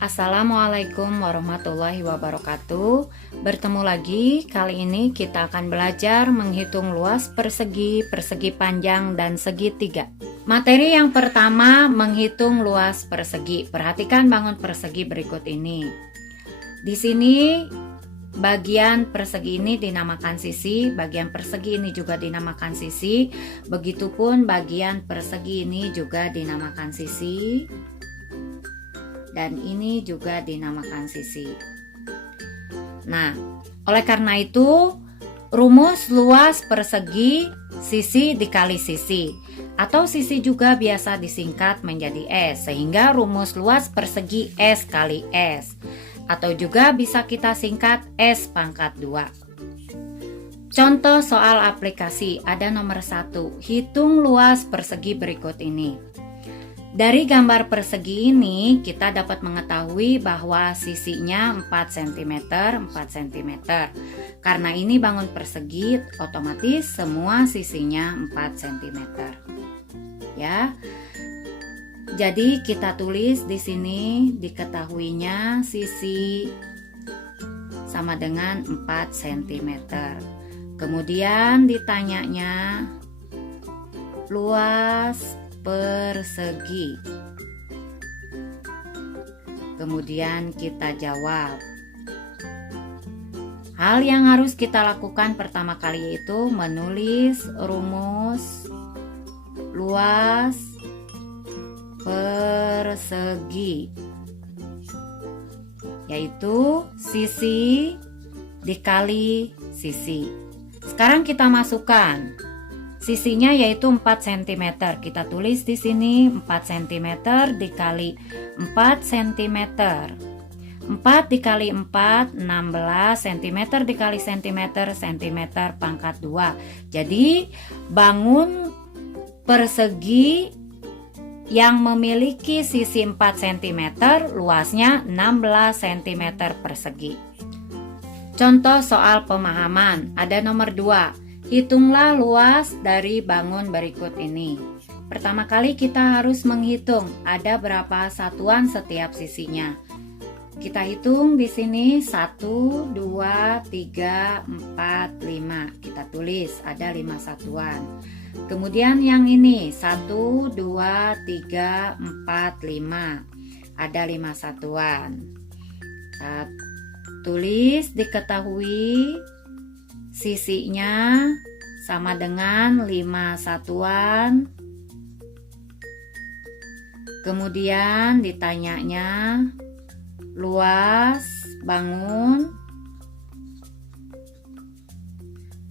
Assalamualaikum warahmatullahi wabarakatuh. Bertemu lagi, kali ini kita akan belajar menghitung luas persegi, persegi panjang, dan segitiga. Materi yang pertama, menghitung luas persegi. Perhatikan bangun persegi berikut ini. Di sini bagian persegi ini dinamakan sisi, bagian persegi ini juga dinamakan sisi, begitupun bagian persegi ini juga dinamakan sisi, dan ini juga dinamakan sisi. Nah, oleh karena itu, rumus luas persegi sisi dikali sisi, atau sisi juga biasa disingkat menjadi S, sehingga rumus luas persegi S kali S, atau juga bisa kita singkat S pangkat 2. Contoh soal aplikasi ada nomor 1, hitung luas persegi berikut ini. Dari gambar persegi ini kita dapat mengetahui bahwa sisinya 4 cm, 4 cm. Karena ini bangun persegi, otomatis semua sisinya 4 cm. Ya. Jadi kita tulis di sini diketahuinya sisi sama dengan 4 cm. Kemudian ditanyanya luas persegi. Kemudian kita jawab. Hal yang harus kita lakukan pertama kali itu menulis rumus luas persegi, yaitu sisi dikali sisi. Sekarang kita masukkan sisinya yaitu 4 cm. Kita tulis di sini 4 cm dikali 4 cm. 4 dikali 4 16 cm dikali cm, cm pangkat 2. Jadi bangun persegi yang memiliki sisi 4 cm luasnya 16 cm persegi. Contoh soal pemahaman ada nomor 2. Hitunglah luas dari bangun berikut ini. Pertama kali kita harus menghitung ada berapa satuan setiap sisinya. Kita hitung di sini 1, 2, 3, 4, 5. Kita tulis ada 5 satuan. Kemudian yang ini 1, 2, 3, 4, 5. Ada 5 satuan. Tulis diketahui sisinya sama dengan 5 satuan. Kemudian ditanyanya luas bangun.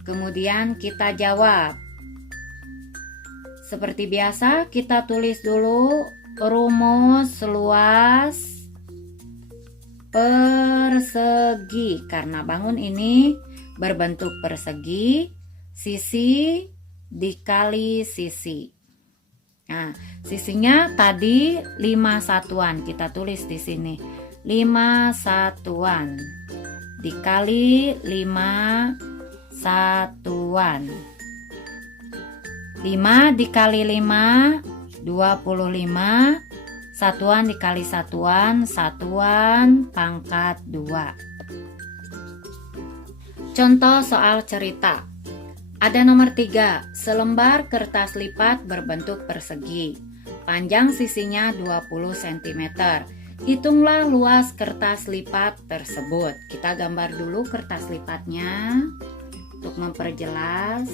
Kemudian kita jawab. Seperti biasa kita tulis dulu rumus luas persegi. Karena bangun ini berbentuk persegi, sisi dikali sisi. Nah, sisinya tadi 5 satuan. Kita tulis di sini 5 satuan dikali 5 satuan. 5 dikali 5 25. Satuan dikali satuan, satuan pangkat 2. Contoh soal cerita. Ada nomor 3, selembar kertas lipat berbentuk persegi. Panjang sisinya 20 cm. Hitunglah luas kertas lipat tersebut. Kita gambar dulu kertas lipatnya untuk memperjelas.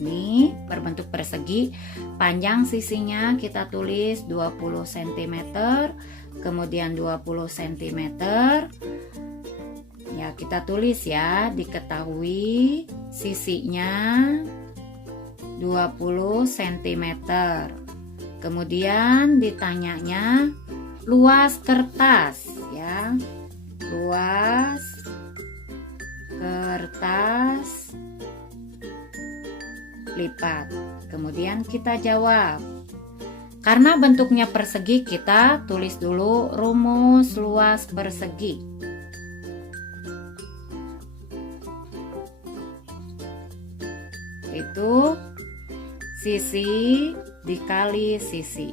Ini berbentuk persegi. Panjang sisinya kita tulis 20 cm. Kemudian 20 cm. Ya, kita tulis ya, diketahui sisinya 20 cm. Kemudian ditanyanya luas kertas ya. Luas kertas lipat. Kemudian kita jawab. Karena bentuknya persegi, kita tulis dulu rumus luas persegi. Itu sisi dikali sisi.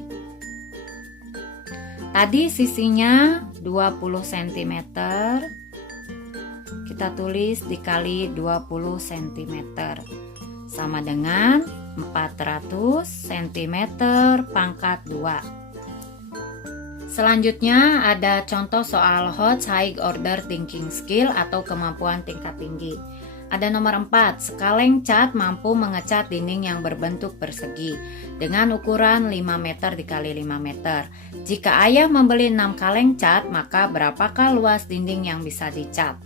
Tadi sisinya 20 cm. Kita tulis dikali 20 cm sama dengan 400 cm pangkat 2. Selanjutnya ada contoh soal Hot High Order Thinking Skill atau kemampuan tingkat tinggi. Ada nomor 4, sekaleng cat mampu mengecat dinding yang berbentuk persegi dengan ukuran 5 meter dikali 5 meter. Jika ayah membeli 6 kaleng cat, maka berapakah luas dinding yang bisa dicat?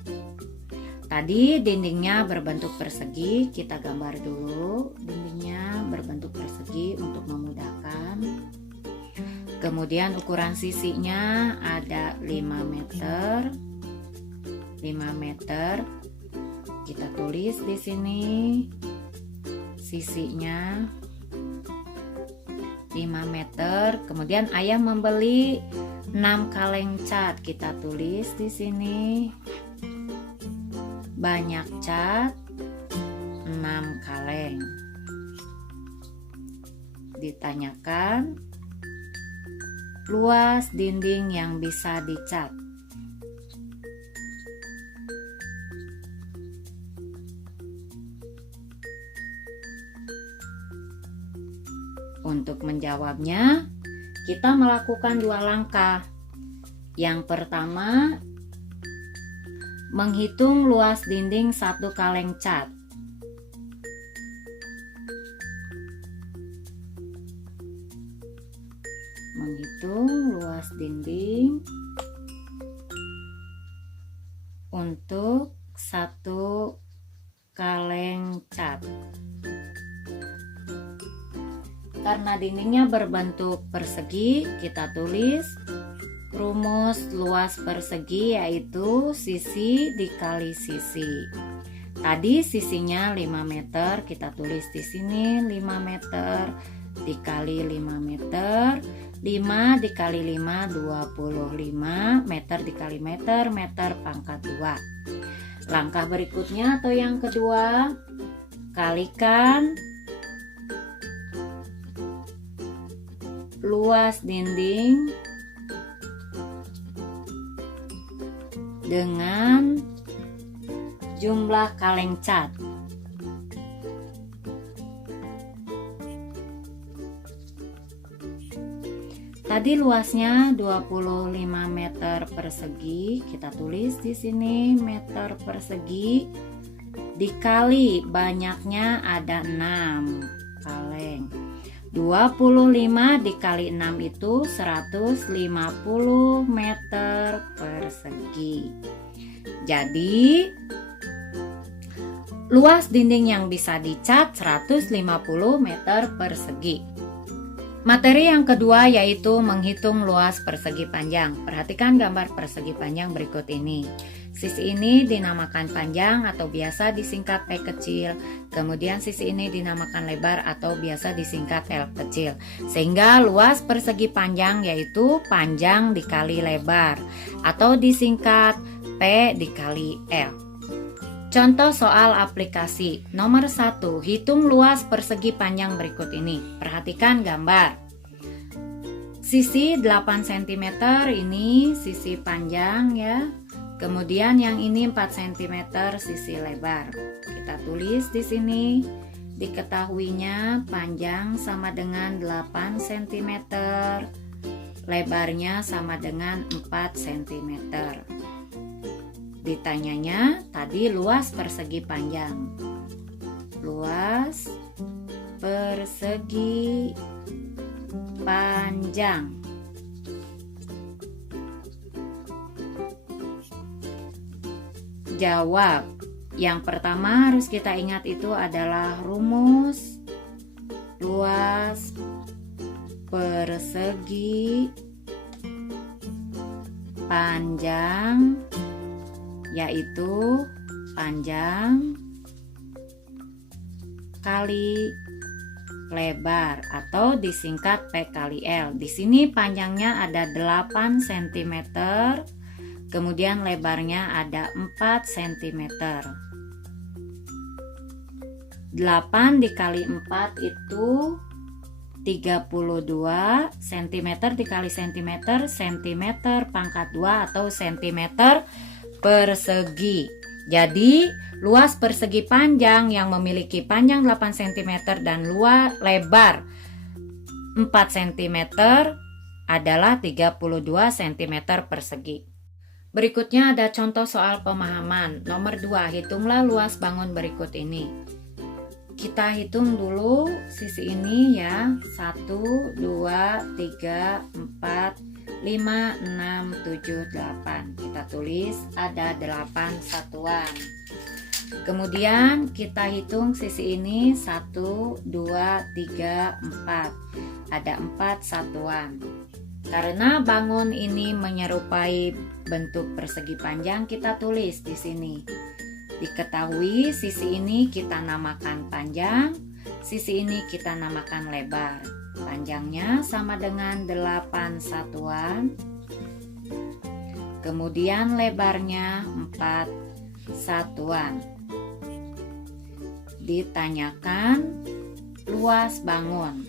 Tadi dindingnya berbentuk persegi, kita gambar dulu dindingnya berbentuk persegi untuk memudahkan. Kemudian ukuran sisinya ada 5 meter. 5 meter. Kita tulis di sini sisinya 5 meter. Kemudian ayah membeli 6 kaleng cat. Kita tulis di sini banyak cat 6 kaleng. Ditanyakan luas dinding yang bisa dicat. Untuk menjawabnya, kita melakukan 2 langkah. Yang pertama, menghitung luas dinding 1 kaleng cat. Menghitung luas dinding untuk 1 kaleng cat. Karena dindingnya berbentuk persegi, kita tulis rumus luas persegi yaitu sisi dikali sisi. Tadi sisinya 5 meter, kita tulis di sini 5 meter dikali 5 meter. 5 dikali 5 25 meter dikali meter, meter pangkat 2. Langkah berikutnya atau yang kedua, kalikan luas dinding dengan jumlah kaleng cat. Tadi luasnya 25 meter persegi, kita tulis di sini meter persegi dikali banyaknya ada 6 kaleng. 25 dikali 6 itu 150 meter persegi. Jadi luas dinding yang bisa dicat 150 meter persegi. Materi yang kedua yaitu menghitung luas persegi panjang. Perhatikan gambar persegi panjang berikut ini. Sisi ini dinamakan panjang atau biasa disingkat P kecil. Kemudian sisi ini dinamakan lebar atau biasa disingkat L kecil. Sehingga luas persegi panjang yaitu panjang dikali lebar atau disingkat P dikali L. Contoh soal aplikasi. Nomor 1, hitung luas persegi panjang berikut ini. Perhatikan gambar. Sisi 8 cm ini sisi panjang ya. Kemudian yang ini 4 cm sisi lebar. Kita tulis di sini. Diketahuinya panjang sama dengan 8 cm. Lebarnya sama dengan 4 cm. Ditanyanya tadi luas persegi panjang. Luas persegi panjang. Jawab. Yang pertama harus kita ingat itu adalah rumus luas persegi panjang yaitu panjang kali lebar atau disingkat P kali L. Di sini panjangnya ada 8 cm, kemudian lebarnya ada 4 cm. 8 dikali 4 itu 32 cm dikali cm, cm pangkat 2 atau cm persegi. Jadi luas persegi panjang yang memiliki panjang 8 cm dan lebar 4 cm adalah 32 cm persegi. Berikutnya ada contoh soal pemahaman. Nomor 2, hitunglah luas bangun berikut ini. Kita hitung dulu sisi ini ya. 1, 2, 3, 4, 5, 6, 7, 8. Kita tulis ada 8 satuan. Kemudian kita hitung sisi ini 1, 2, 3, 4. Ada 4 satuan. Karena bangun ini menyerupai bentuk persegi panjang, kita tulis di sini. Diketahui sisi ini kita namakan panjang, sisi ini kita namakan lebar. Panjangnya sama dengan 8 satuan. Kemudian lebarnya 4 satuan. Ditanyakan luas bangun.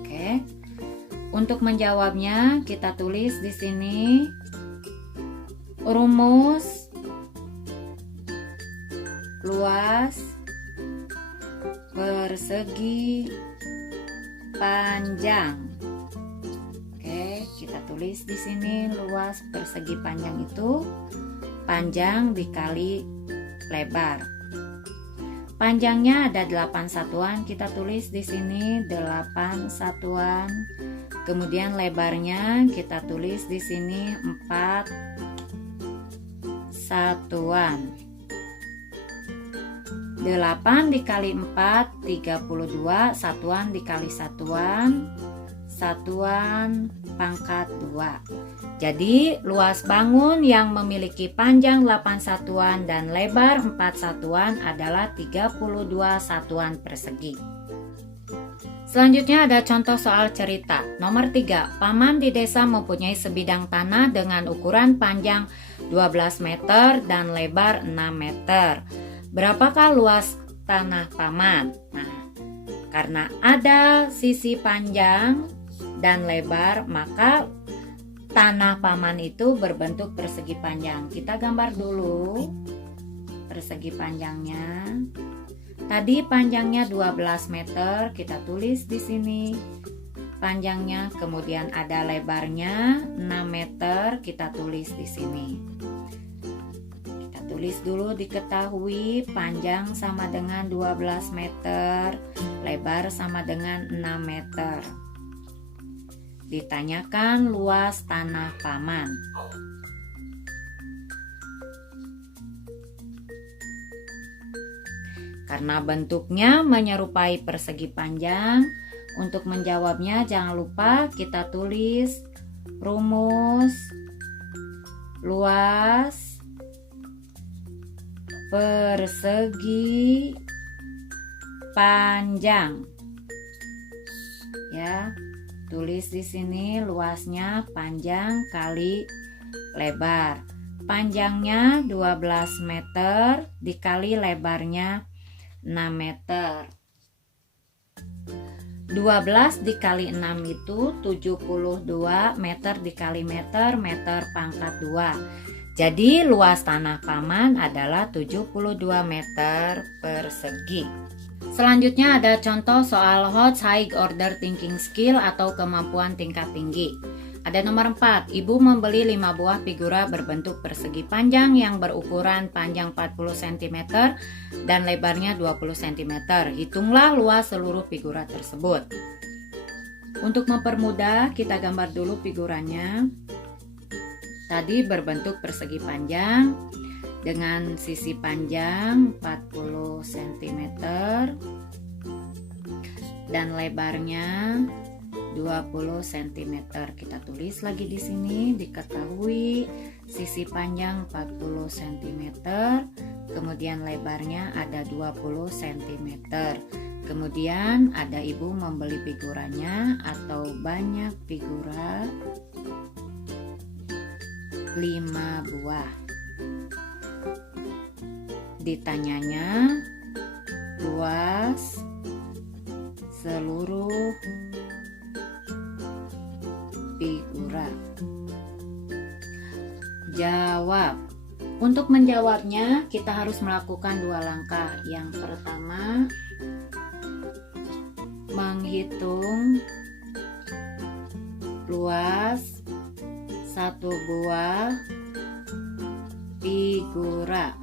Oke. Untuk menjawabnya kita tulis di sini rumus luas persegi panjang. Oke, kita tulis di sini luas persegi panjang itu panjang dikali lebar. Panjangnya ada 8 satuan, kita tulis di sini 8 satuan. Kemudian lebarnya kita tulis di sini 4 satuan. 8 dikali 4 32, satuan dikali satuan, satuan pangkat 2. Jadi luas bangun yang memiliki panjang 8 satuan dan lebar 4 satuan adalah 32 satuan persegi. Selanjutnya ada contoh soal cerita. Nomor 3, paman di desa mempunyai sebidang tanah dengan ukuran panjang 12 meter dan lebar 6 meter. Berapakah luas tanah paman? Nah, karena ada sisi panjang dan lebar, maka tanah paman itu berbentuk persegi panjang. Kita gambar dulu persegi panjangnya. Tadi panjangnya 12 meter, kita tulis di sini panjangnya, kemudian ada lebarnya 6 meter, kita tulis di sini. Kita tulis dulu, diketahui panjang sama dengan 12 meter, lebar sama dengan 6 meter. Ditanyakan luas tanah paman. Karena bentuknya menyerupai persegi panjang, untuk menjawabnya jangan lupa kita tulis rumus luas persegi panjang. Ya, tulis di sini luasnya panjang kali lebar. Panjangnya 12 meter dikali lebarnya 6 meter. 12 dikali 6 itu 72 meter dikali meter, meter pangkat 2. Jadi luas tanah paman adalah 72 meter persegi. Selanjutnya ada contoh soal Hot High Order Thinking Skill atau kemampuan tingkat tinggi. Ada nomor 4, ibu membeli 5 buah figura berbentuk persegi panjang yang berukuran panjang 40 cm dan lebarnya 20 cm. Hitunglah luas seluruh figura tersebut. Untuk mempermudah, kita gambar dulu figuranya. Tadi berbentuk persegi panjang dengan sisi panjang 40 cm dan lebarnya 20 cm. Kita tulis lagi di sini, diketahui sisi panjang 40 cm, kemudian lebarnya ada 20 cm. Kemudian ada ibu membeli figuranya atau banyak figura 5 buah. Ditanyanya luas seluruh figura. Jawab. Untuk menjawabnya, kita harus melakukan 2 langkah. Yang pertama, menghitung luas satu buah figura.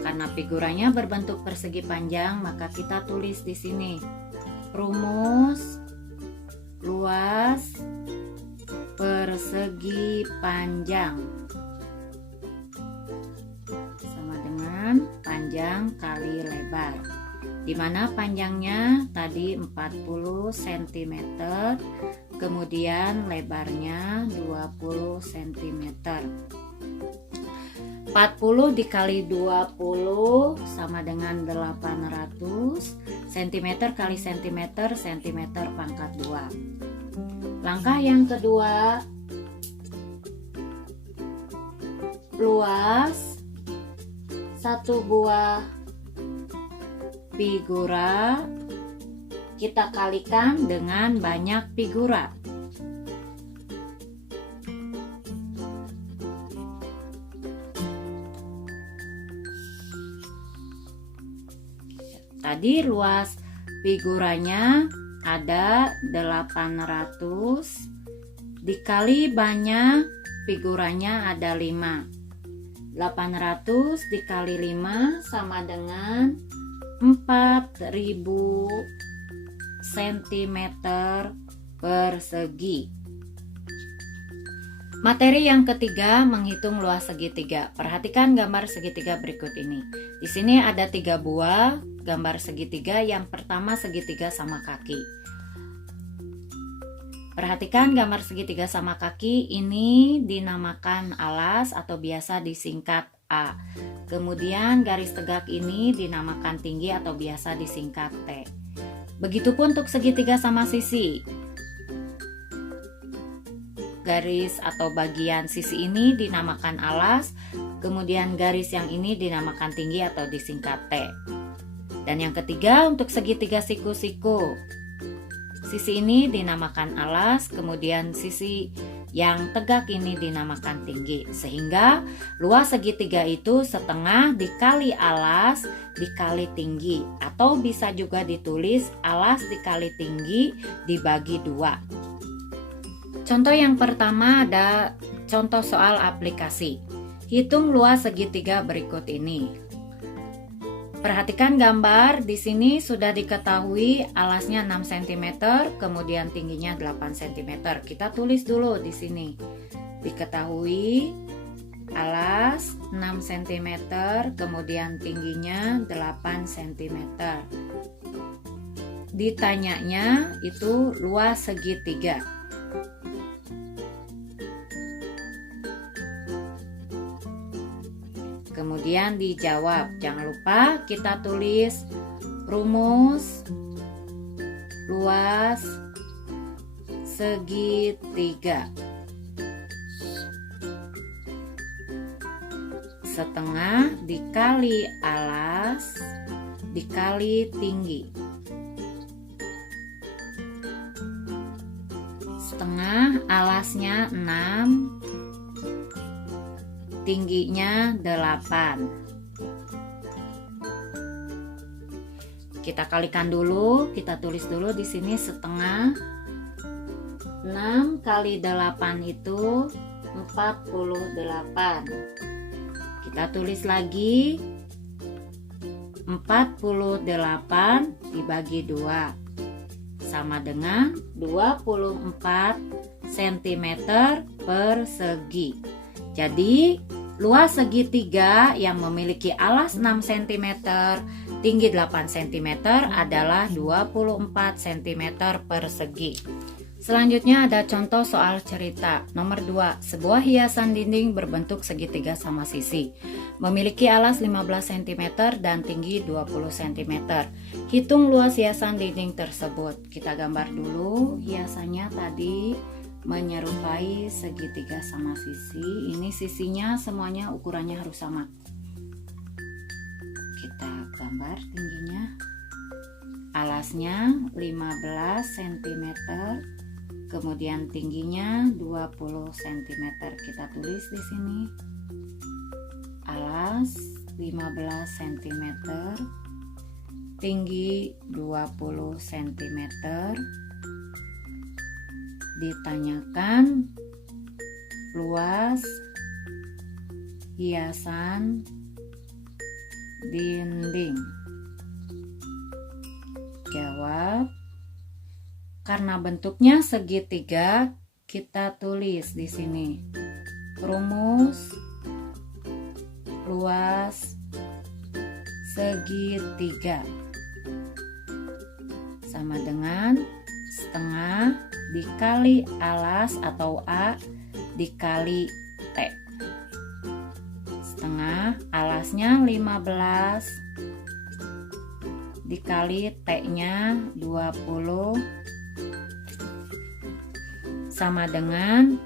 Karena figuranya berbentuk persegi panjang, maka kita tulis di sini rumus luas persegi panjang sama dengan panjang kali lebar, di mana panjangnya tadi 40 cm, kemudian lebarnya 20 cm. 40 dikali 20 sama dengan 800 cm kali cm, cm pangkat 2. Langkah yang kedua, luas satu buah figura kita kalikan dengan banyak figura. Tadi luas figuranya ada 800 dikali banyak figuranya ada 5. 800 dikali 5 sama dengan 4000 cm persegi. Materi yang ketiga, menghitung luas segitiga. Perhatikan gambar segitiga berikut ini. Di sini ada 3 buah gambar segitiga. Yang pertama segitiga sama kaki. Perhatikan gambar segitiga sama kaki ini dinamakan alas atau biasa disingkat A. Kemudian garis tegak ini dinamakan tinggi atau biasa disingkat T. Begitupun untuk segitiga sama sisi. Garis atau bagian sisi ini dinamakan alas, kemudian garis yang ini dinamakan tinggi atau disingkat T. Dan yang ketiga untuk segitiga siku-siku. Sisi ini dinamakan alas, kemudian sisi yang tegak ini dinamakan tinggi. Sehingga luas segitiga itu setengah dikali alas dikali tinggi. Atau bisa juga ditulis alas dikali tinggi dibagi 2. Contoh yang pertama ada contoh soal aplikasi. Hitung luas segitiga berikut ini. Perhatikan gambar, di sini sudah diketahui alasnya 6 cm, kemudian tingginya 8 cm. Kita tulis dulu di sini. Diketahui alas 6 cm, kemudian tingginya 8 cm. Ditanyanya itu luas segitiga. Kemudian dijawab. Jangan lupa kita tulis rumus luas segitiga. Setengah dikali alas dikali tinggi. Setengah alasnya 6, tingginya 8. Kita kalikan dulu, kita tulis dulu di sini setengah. 6 kali 8 itu 48. Kita tulis lagi 48 dibagi 2 sama dengan 24 cm persegi. Jadi luas segitiga yang memiliki alas 6 cm, tinggi 8 cm adalah 24 cm persegi. Selanjutnya ada contoh soal cerita. Nomor 2, sebuah hiasan dinding berbentuk segitiga sama sisi. Memiliki alas 15 cm dan tinggi 20 cm. Hitung luas hiasan dinding tersebut. Kita gambar dulu hiasannya tadi menyerupai segitiga sama sisi. Ini sisinya semuanya ukurannya harus sama. kita gambar tingginya. Alasnya 15 cm, kemudian tingginya 20 cm. Kita tulis di sini. Alas 15 cm, tinggi 20 cm. Ditanyakan luas hiasan dinding. Jawab. Karena bentuknya segitiga, kita tulis di sini. Rumus luas segitiga sama dengan setengah dikali alas atau A dikali T. Setengah, alasnya 15 dikali T-nya 20 sama dengan,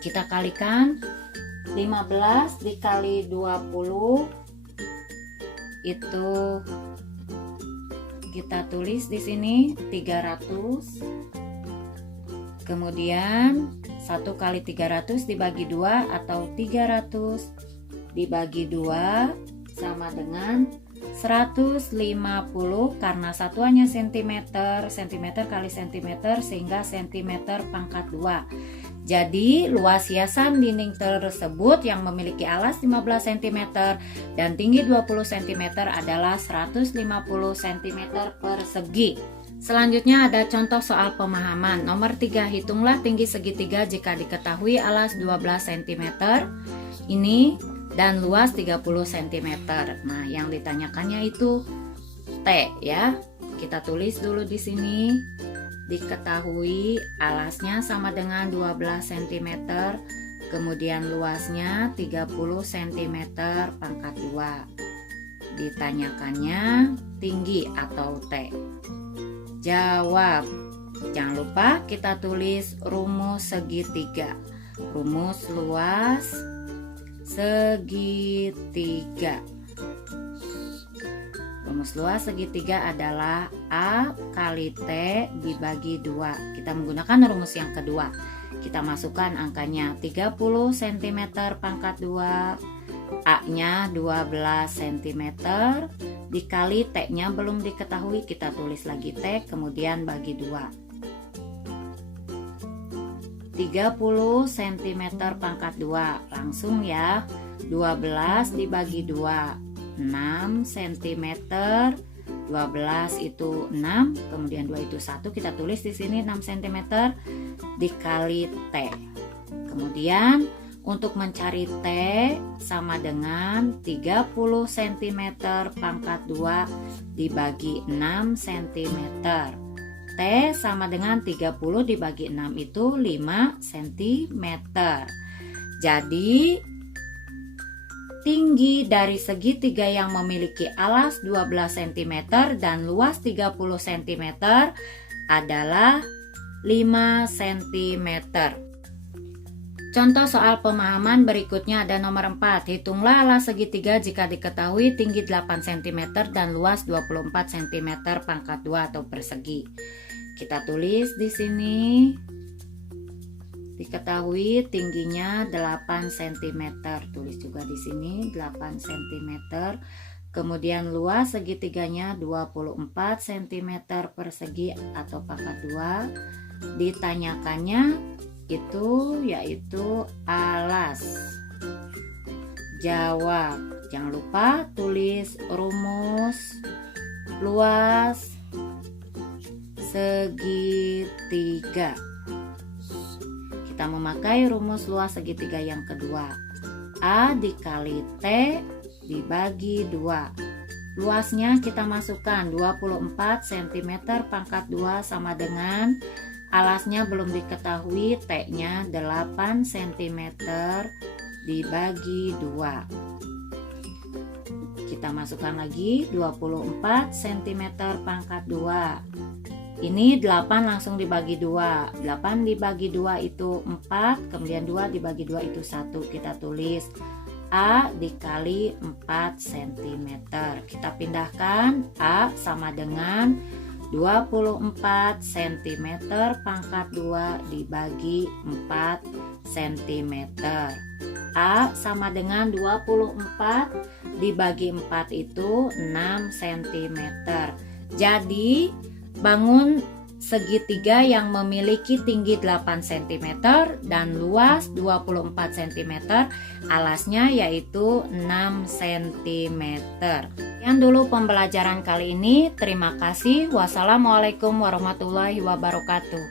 kita kalikan 15 dikali 20 itu kita tulis di sini 300. Kemudian 1 kali 300 dibagi 2 atau 300 dibagi 2 sama dengan 150, karena satuannya cm, cm kali cm sehingga cm pangkat 2. Jadi luas hiasan dinding tersebut yang memiliki alas 15 cm dan tinggi 20 cm adalah 150 cm persegi. Selanjutnya ada contoh soal pemahaman. Nomor 3, hitunglah tinggi segitiga jika diketahui alas 12 cm ini dan luas 30 cm. Nah, yang ditanyakannya itu T ya. Kita tulis dulu di sini. Diketahui alasnya sama dengan 12 cm, kemudian luasnya 30 cm pangkat 2. Ditanyakannya tinggi atau T. Jawab. Jangan lupa kita tulis rumus segitiga. Rumus luas segitiga. Rumus luas segitiga adalah A kali T dibagi 2. Kita menggunakan rumus yang kedua. Kita masukkan angkanya 30 cm pangkat 2, A-nya 12 cm, dikali T-nya belum diketahui, kita tulis lagi T, kemudian bagi 2. 30 cm pangkat 2, langsung ya, 12 dibagi 2, 6 cm, 12 itu 6, kemudian 2 itu 1, kita tulis di sini 6 cm dikali T. Kemudian untuk mencari T sama dengan 30 cm pangkat 2 dibagi 6 cm. T sama dengan 30 dibagi 6 itu 5 cm. Jadi tinggi dari segitiga yang memiliki alas 12 cm dan luas 30 cm adalah 5 cm. Contoh soal pemahaman berikutnya ada nomor 4. Hitunglah alas segitiga jika diketahui tinggi 8 cm dan luas 24 cm pangkat 2 atau persegi. Kita tulis di sini. Diketahui tingginya 8 cm. Tulis juga di sini 8 cm. Kemudian luas segitiganya 24 cm persegi atau pangkat 2. Ditanyakannya itu yaitu alas. Jawab. Jangan lupa tulis rumus luas segitiga. Kita memakai rumus luas segitiga yang kedua. A dikali T dibagi 2. Luasnya kita masukkan 24 cm pangkat 2 sama dengan alasnya belum diketahui, T-nya 8 cm dibagi 2. Kita masukkan lagi 24 cm pangkat 2. Ini 8 langsung dibagi 2. 8 dibagi 2 itu 4, kemudian 2 dibagi 2 itu 1. Kita tulis A dikali 4 cm. Kita pindahkan, A sama dengan 24 cm pangkat 2 dibagi 4 cm. A sama dengan 24 dibagi 4 itu 6 cm. Jadi bangun segitiga yang memiliki tinggi 8 cm dan luas 24 cm, alasnya yaitu 6 cm. Sekian dulu pembelajaran kali ini. Terima kasih. Wassalamualaikum warahmatullahi wabarakatuh.